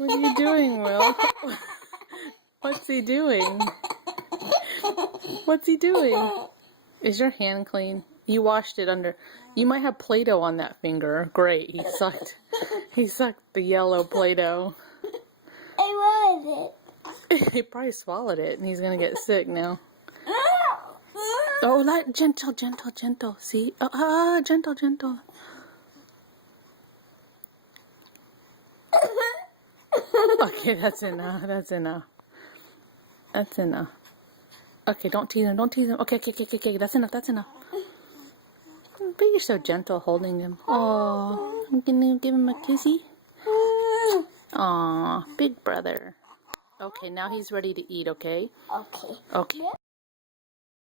What are you doing, Will? What's he doing? What's he doing? Is your hand clean? You washed it under. You might have Play-Doh on that finger. Great. He sucked. He sucked the yellow Play-Doh. I wanted He probably swallowed it, and he's gonna get sick now. Oh, like gentle, gentle, gentle. See? Gentle, gentle. Okay, that's enough. That's enough. That's enough. Okay, don't tease him. Don't tease him. Okay, okay, okay, okay, okay. That's enough. That's enough. But you're so gentle holding him. Oh, can you give him a kissy? Aw, big brother. Okay, now he's ready to eat, okay? Okay. Okay.